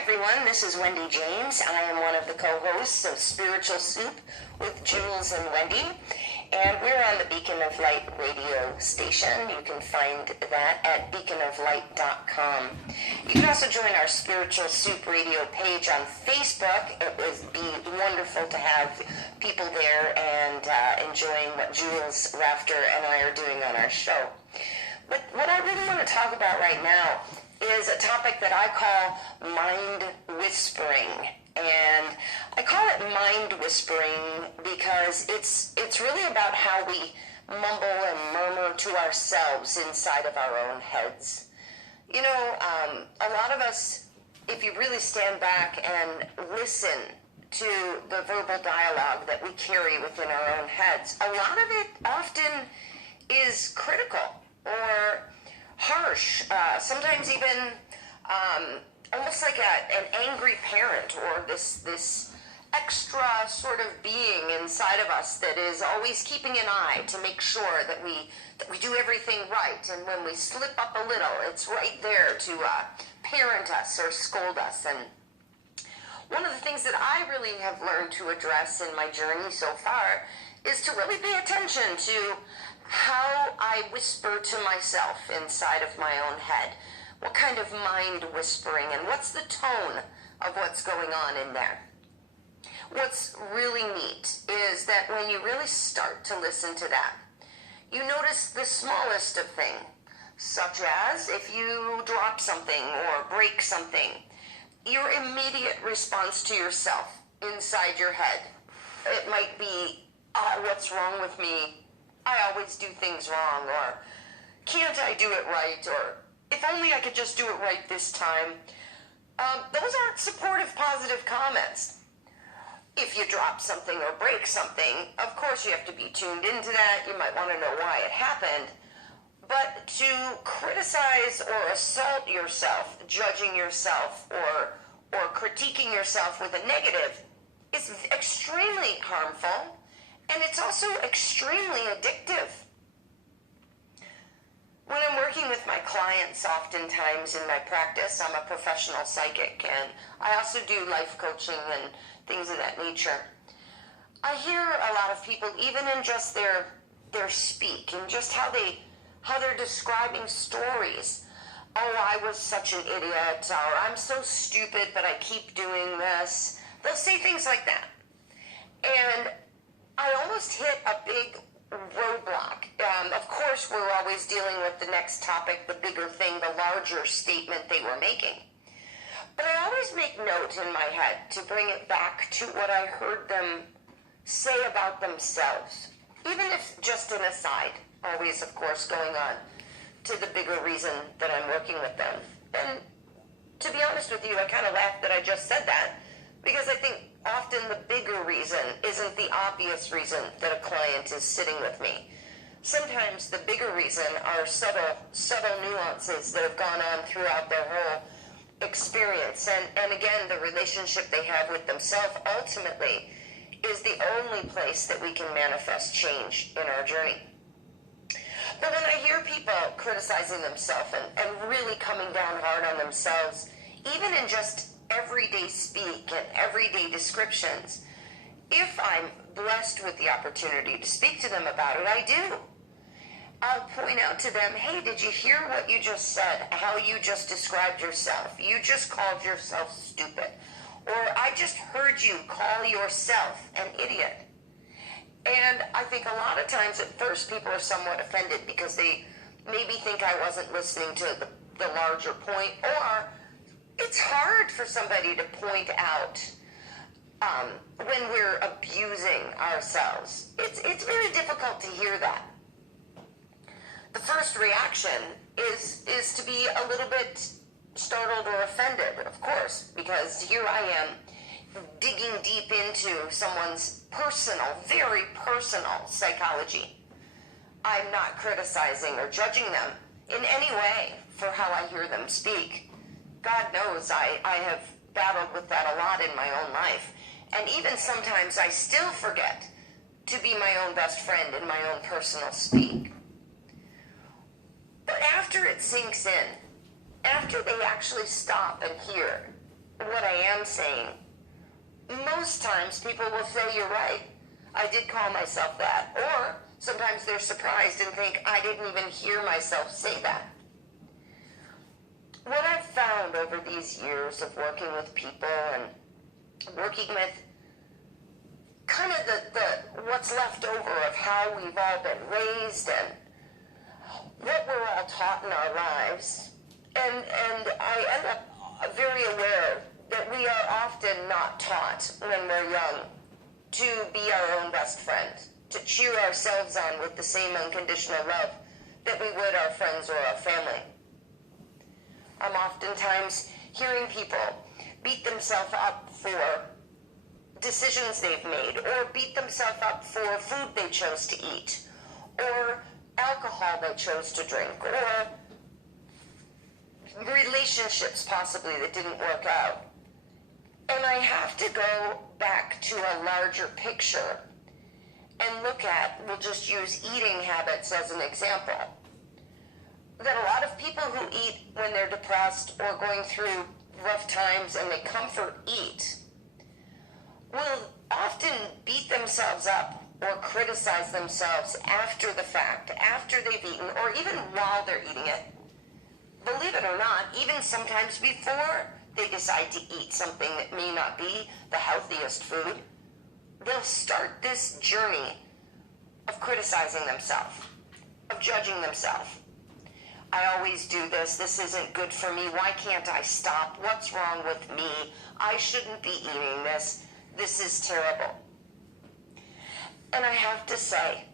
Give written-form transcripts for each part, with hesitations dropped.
everyone, this is Wendy James. I am one of the co-hosts of Spiritual Soup with Jules and Wendy, and we're on the Beacon of Light radio station. You can find that at beaconoflight.com. You can also join our Spiritual Soup radio page on Facebook. It would be wonderful to have people there and enjoying what Jules, Rafter, and I are doing on our show. But what I really want to talk about right now is a topic that I call mind whispering. And I call it mind whispering because it's really about how we mumble and murmur to ourselves inside of our own heads. You know, a lot of us, if you really stand back and listen to the verbal dialogue that we carry within our own heads, a lot of it often is critical or harsh, sometimes even almost like an angry parent, or this extra sort of being inside of us that is always keeping an eye to make sure that we do everything right, and when we slip up a little, it's right there to parent us or scold us. And one of the things that I really have learned to address in my journey so far is to really pay attention to how I whisper to myself inside of my own head. What kind of mind whispering, and what's the tone of what's going on in there? What's really neat is that when you really start to listen to that, you notice the smallest of things, such as if you drop something or break something, your immediate response to yourself inside your head. It might be, oh, what's wrong with me? I always do things wrong, or can't I do it right, or if only I could just do it right this time. Those aren't supportive, positive comments. If you drop something or break something, of course you have to be tuned into that. You might want to know why it happened. But to criticize or assault yourself, judging yourself, or critiquing yourself with a negative is extremely harmful. And it's also extremely addictive. When I'm working with my clients, oftentimes in my practice, I'm a professional psychic, and I also do life coaching and things of that nature. I hear a lot of people, even in just their speak, and just how they're describing stories. Oh, I was such an idiot, or I'm so stupid, but I keep doing this. They'll say things like that. And I almost hit a big roadblock. Of course, we're always dealing with the next topic, the bigger thing, the larger statement they were making. But I always make note in my head to bring it back to what I heard them say about themselves, even if just an aside, always, of course, going on to the bigger reason that I'm working with them. And to be honest with you, I kind of laughed that I just said that, because I think often the bigger reason isn't the obvious reason that a client is sitting with me. Sometimes the bigger reason are subtle nuances that have gone on throughout their whole experience. And again, the relationship they have with themselves ultimately is the only place that we can manifest change in our journey. But when I hear people criticizing themselves and really coming down hard on themselves, even in just everyday speak and everyday descriptions, if I'm blessed with the opportunity to speak to them about it, I do. I'll point out to them, hey, did you hear what you just said? How you just described yourself? You just called yourself stupid. Or I just heard you call yourself an idiot. And I think a lot of times at first people are somewhat offended because they maybe think I wasn't listening to the larger point, or it's hard for somebody to point out when we're abusing ourselves. It's very difficult to hear that. The first reaction is to be a little bit startled or offended, of course, because here I am digging deep into someone's personal, very personal psychology. I'm not criticizing or judging them in any way for how I hear them speak. God knows I have battled with that a lot in my own life. And even sometimes I still forget to be my own best friend in my own personal speak. But after it sinks in, after they actually stop and hear, what I am saying. Most times people will say, you're right, I did call myself that. Or sometimes they're surprised and think, I didn't even hear myself say that. What I've found over these years of working with people and working with kind of the what's left over of how we've all been raised and what we're all taught in our lives, and I end up very aware that we are often not taught when we're young to be our own best friend, to cheer ourselves on with the same unconditional love that we would our friends or our family. I'm oftentimes hearing people beat themselves up for decisions they've made, or beat themselves up for food they chose to eat, or alcohol they chose to drink, or relationships possibly that didn't work out. And I have to go back to a larger picture and look at, we'll just use eating habits as an example, that a lot of people who eat when they're depressed or going through rough times and they comfort eat will often beat themselves up or criticize themselves after the fact, after they've eaten, or even while they're eating it. Believe it or not, even sometimes before they decide to eat something that may not be the healthiest food, they'll start this journey of criticizing themselves, of judging themselves. I always do this. This isn't good for me. Why can't I stop? What's wrong with me? I shouldn't be eating this. This is terrible. And I have to say,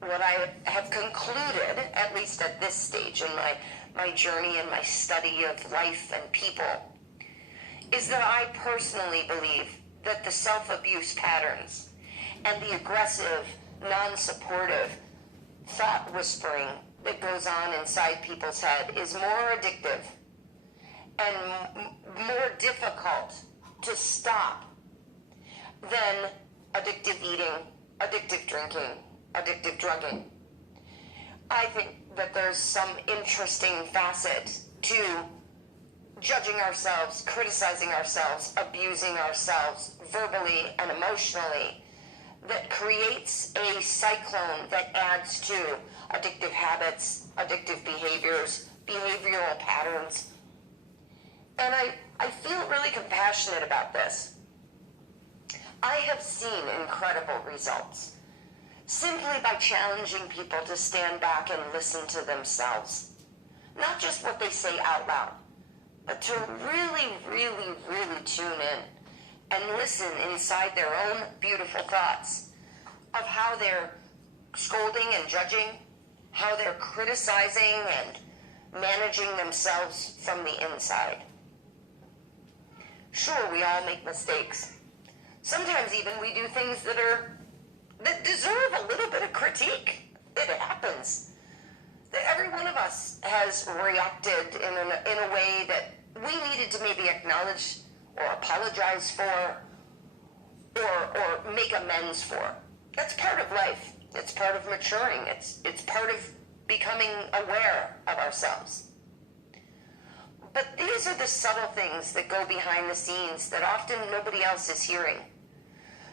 what I have concluded, at least at this stage in my journey and my study of life and people, is that I personally believe that the self-abuse patterns and the aggressive, non-supportive thought whispering that goes on inside people's head is more addictive and more difficult to stop than addictive eating, addictive drinking, addictive drugging. I think that there's some interesting facet to judging ourselves, criticizing ourselves, abusing ourselves verbally and emotionally that creates a cyclone that adds to addictive habits, addictive behaviors, behavioral patterns. And I feel really compassionate about this. I have seen incredible results simply by challenging people to stand back and listen to themselves. Not just what they say out loud, but to really, really, really tune in and listen inside their own beautiful thoughts of how they're scolding and judging, how they're criticizing and managing themselves from the inside. Sure, we all make mistakes. Sometimes even we do things that deserve a little bit of critique. It happens. That every one of us has reacted in a way that we needed to maybe acknowledge or apologize for or make amends for. That's part of life. It's part of maturing. It's part of becoming aware of ourselves. But these are the subtle things that go behind the scenes that often nobody else is hearing.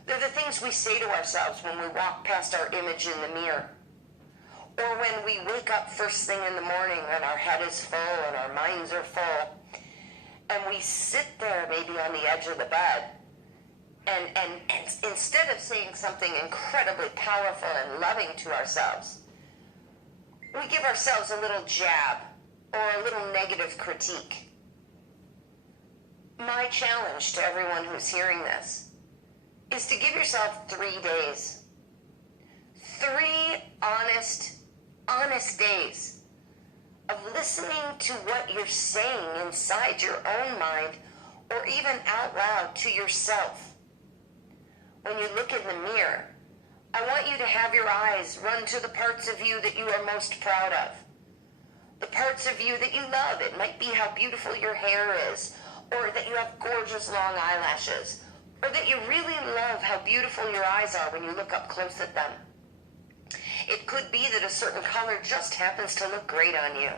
They're the things we say to ourselves when we walk past our image in the mirror. Or when we wake up first thing in the morning and our head is full and our minds are full. And we sit there maybe on the edge of the bed. And instead of saying something incredibly powerful and loving to ourselves, we give ourselves a little jab or a little negative critique. My challenge to everyone who's hearing this is to give yourself 3 days. 3 honest days of listening to what you're saying inside your own mind or even out loud to yourself. When you look in the mirror, I want you to have your eyes run to the parts of you that you are most proud of. The parts of you that you love. It might be how beautiful your hair is, or that you have gorgeous long eyelashes, or that you really love how beautiful your eyes are when you look up close at them. It could be that a certain color just happens to look great on you.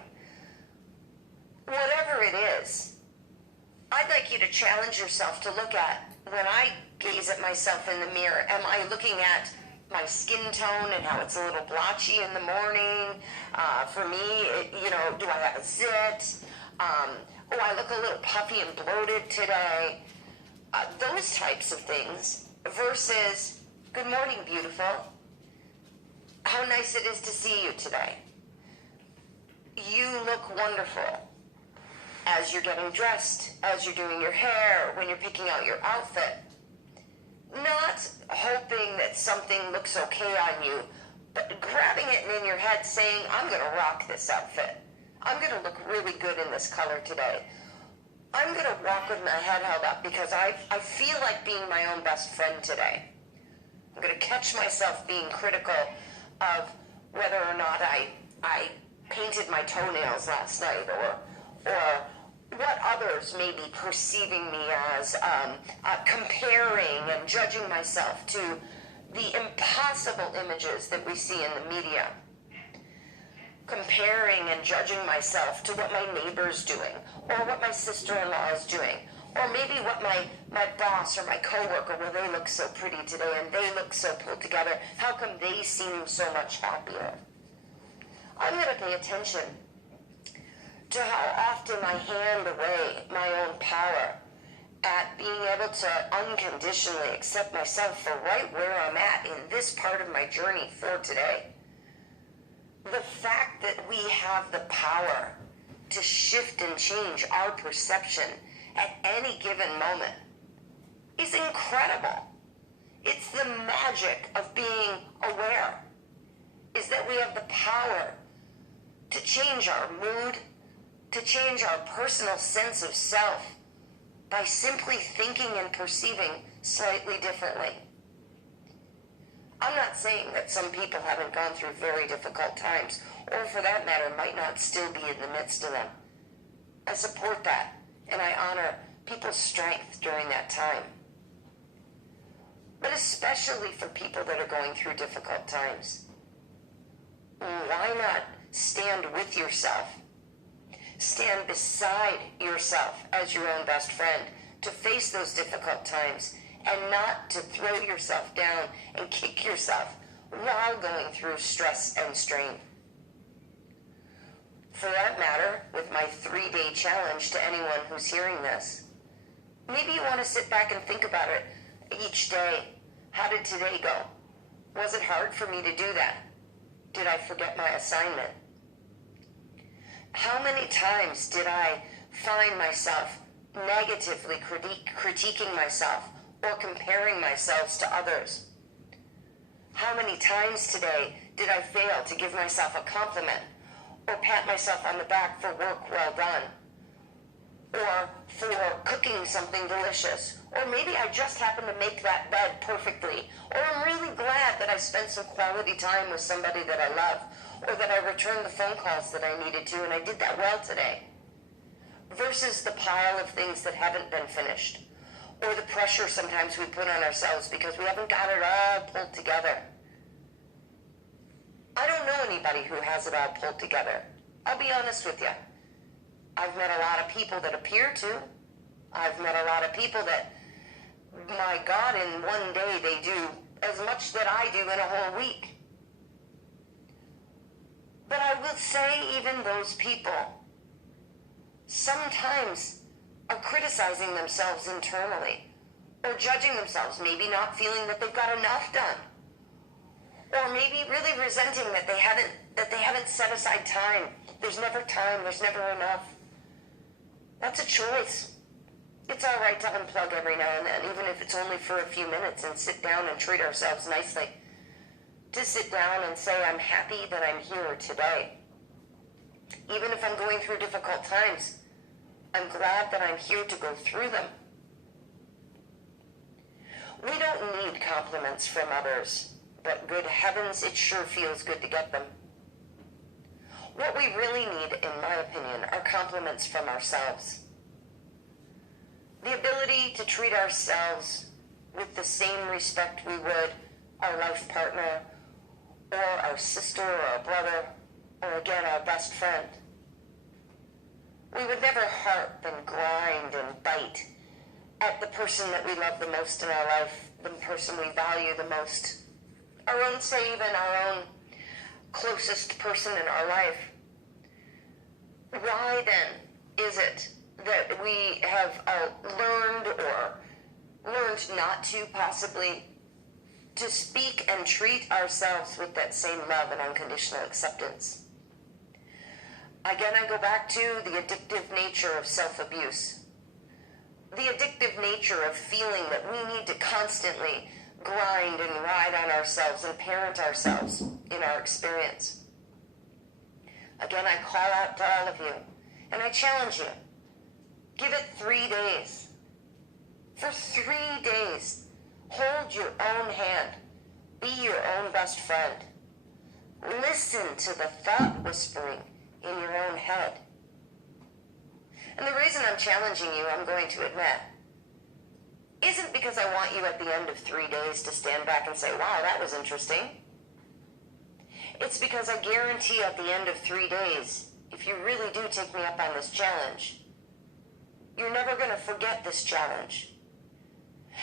Whatever it is, I'd like you to challenge yourself to look at, when I gaze at myself in the mirror, am I looking at my skin tone and how it's a little blotchy in the morning? For me, do I have a zit? I look a little puffy and bloated today. Those types of things versus, good morning, beautiful. How nice it is to see you today. You look wonderful. As you're getting dressed, as you're doing your hair, when you're picking out your outfit. Not hoping that something looks okay on you, but grabbing it and in your head saying, I'm going to rock this outfit. I'm going to look really good in this color today. I'm going to walk with my head held up because I feel like being my own best friend today. I'm going to catch myself being critical of whether or not I painted my toenails last night or what others may be perceiving me as, comparing and judging myself to the impossible images that we see in the media. Comparing and judging myself to what my neighbor's doing, or what my sister-in-law is doing, or maybe what my boss or my coworker, well, they look so pretty today and they look so pulled together. How come they seem so much happier? I'm going to pay attention to how often I hand away my own power at being able to unconditionally accept myself for right where I'm at in this part of my journey for today. The fact that we have the power to shift and change our perception at any given moment is incredible. It's the magic of being aware, is that we have the power to change our mood, to change our personal sense of self by simply thinking and perceiving slightly differently. I'm not saying that some people haven't gone through very difficult times, or for that matter, might not still be in the midst of them. I support that, and I honor people's strength during that time. But especially for people that are going through difficult times, why not stand with yourself? Stand beside yourself as your own best friend to face those difficult times and not to throw yourself down and kick yourself while going through stress and strain. For that matter, with my 3-day challenge to anyone who's hearing this, maybe you want to sit back and think about it each day. How did today go? Was it hard for me to do that? Did I forget my assignment? How many times did I find myself negatively critiquing myself or comparing myself to others? How many times today did I fail to give myself a compliment or pat myself on the back for work well done, or for cooking something delicious, or maybe I just happened to make that bed perfectly, or I'm really glad that I spent some quality time with somebody that I love, or that I returned the phone calls that I needed to and I did that well today, versus the pile of things that haven't been finished, or the pressure sometimes we put on ourselves because we haven't got it all pulled together. I don't know anybody who has it all pulled together. I'll be honest with you. I've met a lot of people that appear to. I've met a lot of people that, my God, in one day they do as much that I do in a whole week. But I will say even those people sometimes are criticizing themselves internally or judging themselves, maybe not feeling that they've got enough done, or maybe really resenting that they haven't set aside time. There's never time, there's never enough. That's a choice. It's all right to unplug every now and then, even if it's only for a few minutes, and sit down and treat ourselves nicely. To sit down and say, I'm happy that I'm here today. Even if I'm going through difficult times, I'm glad that I'm here to go through them. We don't need compliments from others, but good heavens, it sure feels good to get them. What we really need, in my opinion, are compliments from ourselves. The ability to treat ourselves with the same respect we would our life partner, or our sister, or our brother, or again, our best friend. We would never harp and grind and bite at the person that we love the most in our life, the person we value the most, our own, say even our own closest person in our life. Why then is it that we have learned not to, possibly, to speak and treat ourselves with that same love and unconditional acceptance? Again, I go back to the addictive nature of self-abuse. The addictive nature of feeling that we need to constantly grind and ride on ourselves and parent ourselves in our experience. Again, I call out to all of you, and I challenge you. Give it 3 days. For 3 days, hold your own hand. Be your own best friend. Listen to the thought whispering in your own head. And the reason I'm challenging you, I'm going to admit, isn't because I want you at the end of 3 days to stand back and say, wow, that was interesting. It's because I guarantee at the end of 3 days, if you really do take me up on this challenge, you're never going to forget this challenge.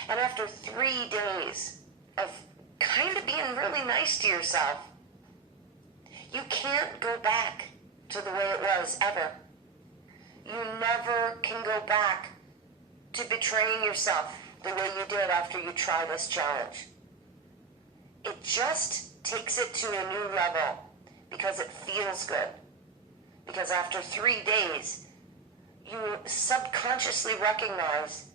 And after 3 days of kind of being really nice to yourself, you can't go back to the way it was ever. You never can go back to betraying yourself the way you did after you try this challenge. It just takes it to a new level because it feels good. Because after 3 days, you subconsciously recognize,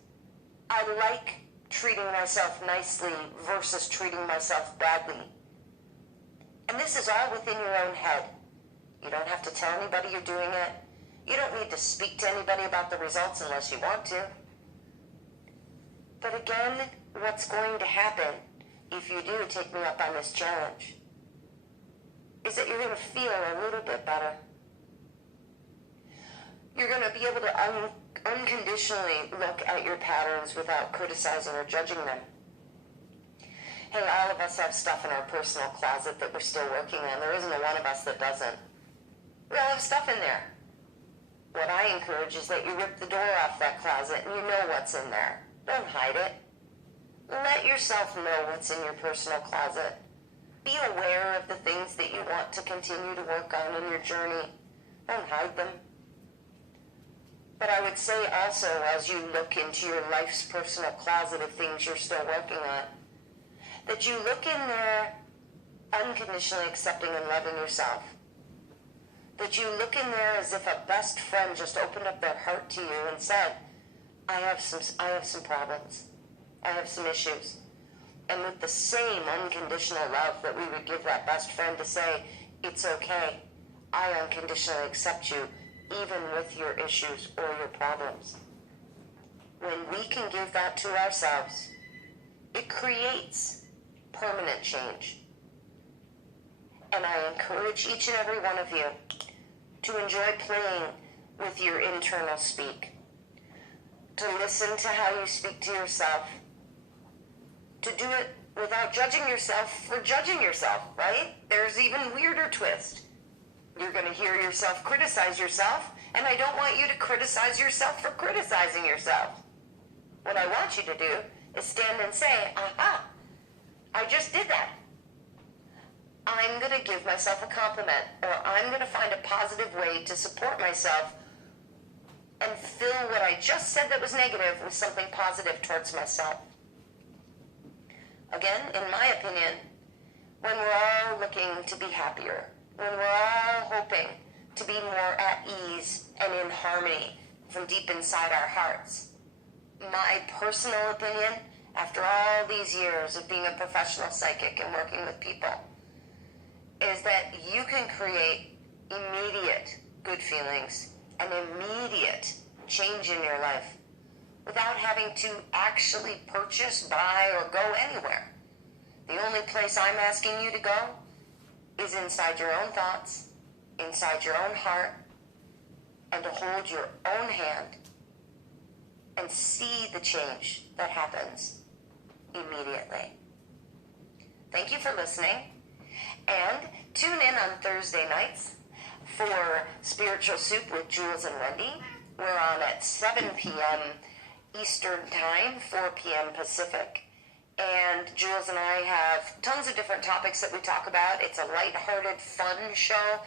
I like treating myself nicely versus treating myself badly. And this is all within your own head. You don't have to tell anybody you're doing it. You don't need to speak to anybody about the results unless you want to. But again, what's going to happen if you do take me up on this challenge is that you're going to feel a little bit better. You're going to be able to unconditionally look at your patterns without criticizing or judging them. Hey, all of us have stuff in our personal closet that we're still working on. There isn't one of us that doesn't. We all have stuff in there. What I encourage is that you rip the door off that closet and you know what's in there. Don't hide it. Let yourself know what's in your personal closet. Be aware of the things that you want to continue to work on in your journey. Don't hide them. But I would say also, as you look into your life's personal closet of things you're still working on, that you look in there unconditionally accepting and loving yourself. That you look in there as if a best friend just opened up their heart to you and said, I have some problems. I have some issues. And with the same unconditional love that we would give that best friend to say, it's okay. I unconditionally accept you, even with your issues or your problems. When we can give that to ourselves, it creates permanent change. And I encourage each and every one of you to enjoy playing with your internal speak, to listen to how you speak to yourself, to do it without judging yourself for judging yourself, right? There's even weirder twist. You're going to hear yourself criticize yourself, and I don't want you to criticize yourself for criticizing yourself. What I want you to do is stand and say, aha, I just did that. I'm going to give myself a compliment, or I'm going to find a positive way to support myself and fill what I just said that was negative with something positive towards myself. Again, in my opinion, when we're all looking to be happier, when we're all hoping to be more at ease and in harmony from deep inside our hearts, my personal opinion, after all these years of being a professional psychic and working with people, is that you can create immediate good feelings and immediate change in your life without having to actually purchase, buy, or go anywhere. The only place I'm asking you to go is inside your own thoughts, inside your own heart, and to hold your own hand and see the change that happens immediately. Thank you for listening, and tune in on Thursday nights for Spiritual Soup with Jules and Wendy. We're on at 7 p.m. Eastern Time, 4 p.m. Pacific. And Jules and I have tons of different topics that we talk about. It's a lighthearted, fun show.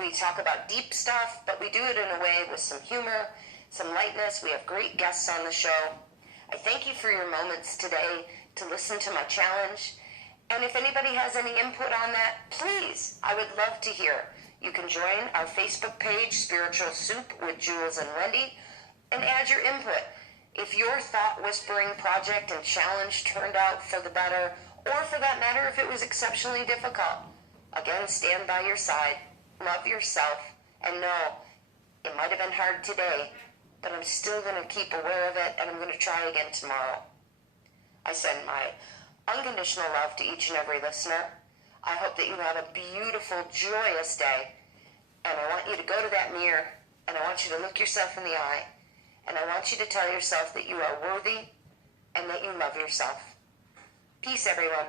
We talk about deep stuff, but we do it in a way with some humor, some lightness. We have great guests on the show. I thank you for your moments today to listen to my challenge. And if anybody has any input on that, please, I would love to hear. You can join our Facebook page, Spiritual Soup with Jules and Wendy, and add your input. If your thought whispering project and challenge turned out for the better, or for that matter, if it was exceptionally difficult, again, stand by your side, love yourself, and know it might have been hard today, but I'm still going to keep aware of it, and I'm going to try again tomorrow. I send my unconditional love to each and every listener. I hope that you have a beautiful, joyous day, and I want you to go to that mirror, and I want you to look yourself in the eye, and I want you to tell yourself that you are worthy and that you love yourself. Peace, everyone.